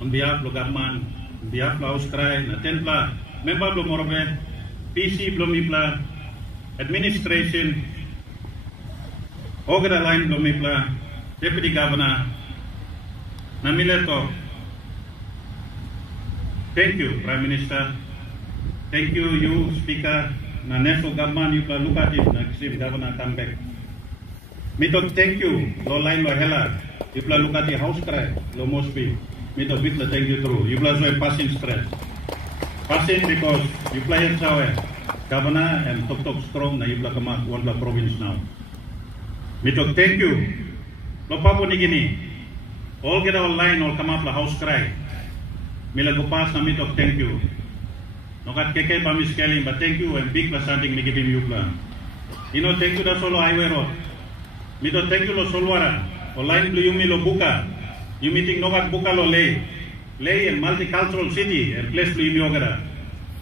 on behalf of government, on behalf of House Cry, na tenpla member of Morobe, PC Blomipla, administration, Ogada Line Blomipla, Deputy Governor, Namileto. Thank you, Prime Minister. Thank you, you Speaker, na National Government, you look at it, na Executive Governor come back. Mito thank you, lo line lo hela, you look at the House Cry, lo Mosby. Mito big thank you through. You so passing stress. Passing because you play it so Governor and Tok strong na you come out one province now. Mito thank you. Lo Papua New Guinea. All get online, all come up la House Cry. Mila go pass na Mito thank you. No kat keke pa miskeling, but thank you and big la something ni giving you plan. You know thank you da solo highway road. Mito thank you lo solwara. Online blue yumi lo buka. You meeting no kat buka lo lay. Lay a multicultural city and place blue yumi ogara.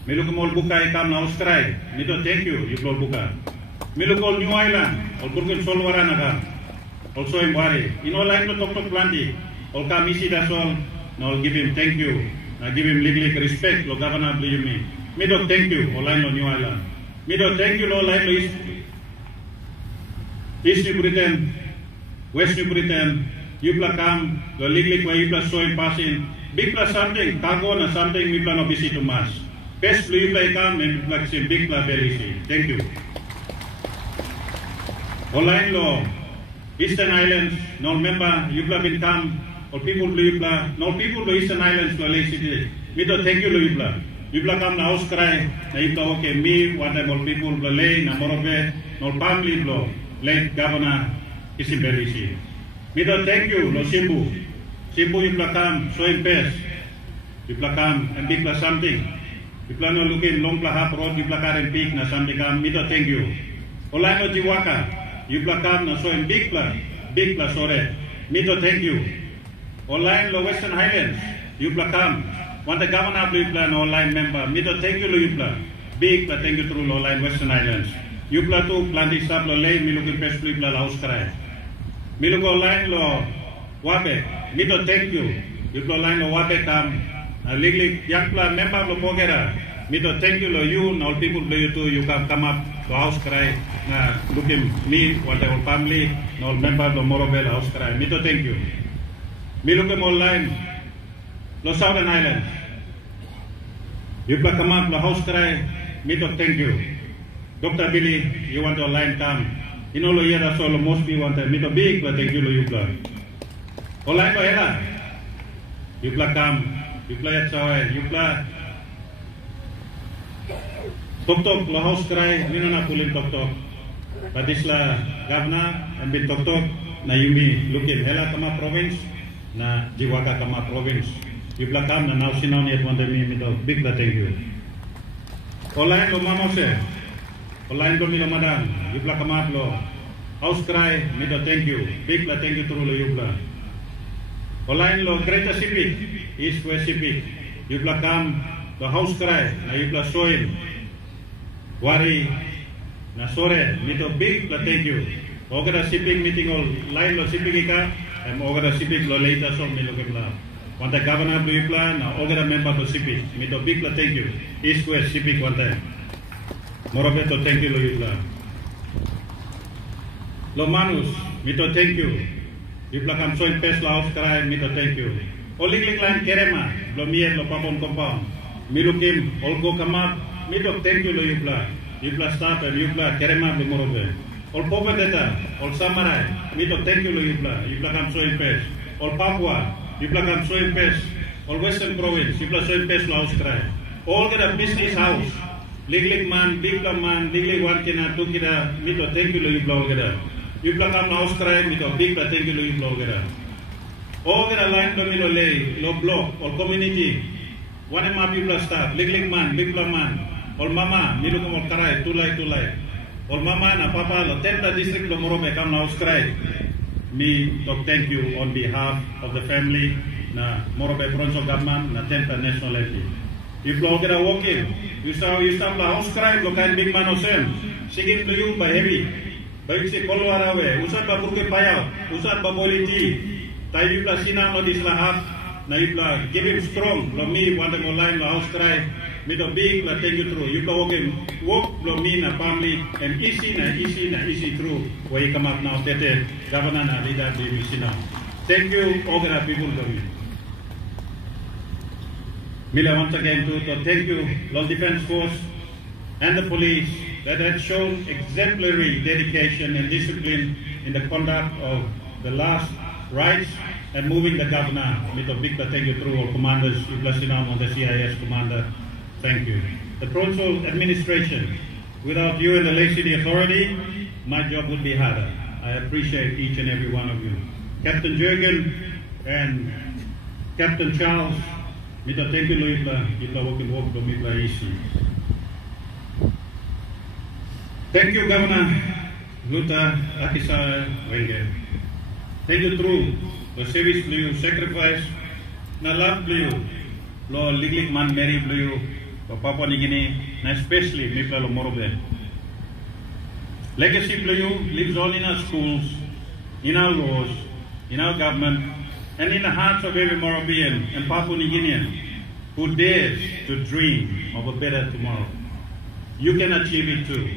Milu ko mol buka e kam na House Cry. Mito thank you lo buka. Milu ko New Island. Ol burkin solwara na ka. Also in Bari. You know line lo tok planti. Ol ka misi da sol. Now I'll give him thank you. I give him legal respect. Lo Governor blue yumi. Mido thank you. Online lo New Island. Mido thank you lo line lo East New Britain, West New Britain, Yupla come, the legal way Yupla showing passing, big plus something, cargo and something Yupla no visit to mass. Best Yupla come and Yupla say big plus very easy. Thank you. Online law, Eastern Islands, no member, Yupla will come, or people Yupla, no people to Eastern Islands to Lake City. We don't thank you Yupla. Yupla come na House Cry, na Yupla okay, me, what time all people lay, na Morobe, no family blow. Late Governor Isimberisi. We don't thank you, no Simbu. Simbu you plakam, so in best. You plakam and big plus something. You plan on looking long plahap road, you plakar and peak na something come, we don't thank you. Olano Jiwaka, you plakam na so in big plus sore. We don't thank you. Online lo Western Highlands, you plakam. Want the governor you plan online member, we don't thank you lo you plan. Big plus thank you through online Western Highlands. You plan to planting sab lo lay mi looking best people la House Cry. Mi look online lo wabe. Mi do thank you. You plan online lo wabe kam. Legally young plan member lo pogera. Mi do thank you lo you and all people lo you too. You can come up to House Cry. Na looking me what our family and all member lo Morobe la House Cry. Mi do thank you. Mi look online lo Southern Islands. You plan come up lo House Cry. Mi do thank you. Dr. Billy, you want to online come. You know, lo yera solo most people want to meet a big, but thank you, lo you plan. Online lo yera. You plan come. You play at Sawai. You plan. Tok lo House Cry. Nino na pulin tok. But this la Governor and bin tok na yumi looking hela kama province na Jiwaka kama province. You plan come na now sinaw ni at one time meet a big, but thank you. Online lo mama se. Online lo mila madam, yupla kamat lo. House Cry, mito thank you. Big la thank you through lo yupla. Online lo Greater Sipik, East West Sipik. Yupla kam lo House Cry, na yupla soil. Wari, na sore, mito big la thank you. Ogada Sipik meeting all line lo Sipik ika, and ogada Sipik lo later so milo kemla. One time Governor lo yupla, na ogada member lo Sipik. Mito big la thank you. East West Sipik one time. Morobe to thank you lo yupla. Lo Manus, mito thank you. Yupla kam so in pes la House Cry, mito thank you. Oling line Kerema, lo mier lo papon compound. Milukim, olgo kamap, mito thank you lo yupla. Yupla staff and yupla Kerema lo Morobe. Ol Popeteta, ol Samarai, mito thank you lo yupla. Yupla kam so in pes. Ol Papua, yupla kam so in pes. Ol Western Province, yupla so in pes la House Cry. All get a business house. Liglig man, liglig one kina, two kina, mito thank you lo you blow gada. You blow kam House Cry, mito big la thank you lo you blow gada. All gada line lo milo lay, lo block, or community. One map you blow staff, liglig man, big man, or mama, milo kom karay, tulay. Or mama na papa lo 10th district lo Morobe kam House Cry. Me to thank you on behalf of the family na Morobe Provincial Government na 10th national level. You blow gada walk in. You saw la House Cry lo kain big man osem. Sigit lo you by heavy. Baik si kolwarawe. Usan ba purke payaw. Usan ba boliti. Tayo yung sina lo dislahap. na yupla give him strong lo mi wanda mo line lo house cry mi do big la thank you through yupla walk lo mi na family and easy through where you come up now tete governor na leader di misina thank you all the people lo mi Mila once again to thank you Law Defense Force and the police that had shown exemplary dedication and discipline in the conduct of the last rites and moving the governor. Mito Victor, thank you through all commanders, Iblasinam on the CIS commander, thank you. The provincial administration, without you and the Lake City Authority, my job would be harder. I appreciate each and every one of you. Captain Jurgen and Captain Charles, Mito thank you, Ibla working walk to Ibla easy. Thank you, Governor Luther Akisa Wenge. Thank you through the service blue sacrifice, na love blue, lo liglik man Mary blue, lo Papua New Guinea, na especially Mipla lo Morobe. Legacy blue lives on in our schools, in our laws, in our government, and in the hearts of every Morobean and Papua New Guinean who dares to dream of a better tomorrow. You can achieve it too.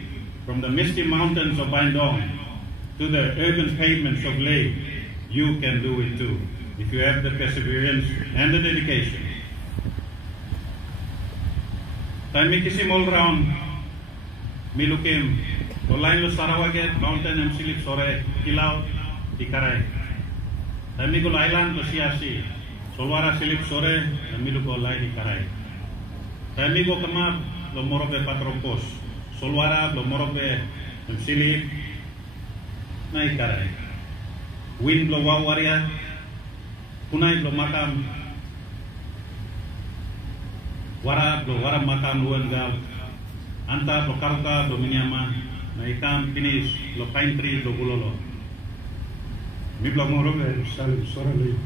From the misty mountains of Bandung to the urban pavements of Leh, you can do it too, if you have the perseverance and the dedication. Time kisim all round, milukim, online lo Sarawaget, mountain and silip sore, kilau, ikaray. Time ko island lo siasi, solwara silip sore, miluko lai ikaray. Time ko kamab lo Morobe Patropos, solwara lo Morobe silip, na ikaray. Wind blow wawaria, punai blow makam, wara makam luengal, anta blow karuka blow minyama, na ikam pinis blow pine tree blow bulolo. Mi blow Morobe salim sorali.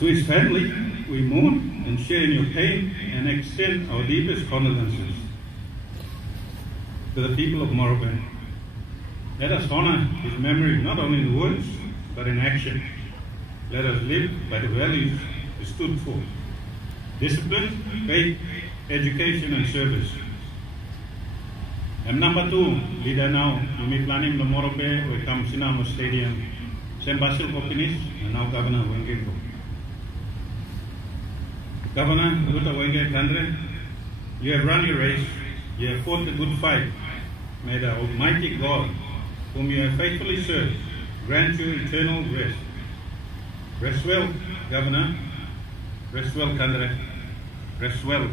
To his family, we mourn and share in your pain and extend our deepest condolences. To the people of Morobe, let us honor his memory not only in words but in action. Let us live by the values he stood for: discipline, faith, education, and service. And number 2, leader now, Umi planning the Morobe, we come Sinamo Stadium, Sembasil Kopinis, and now Governor Wenge. Governor Luther Wenge Kandre, you have run your race, you have fought the good fight. May the Almighty God, whom you have faithfully served, grant you eternal rest. Rest well, Governor. Rest well, Kandre. Rest well.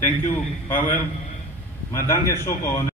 Thank you, Powell. Madange Soko.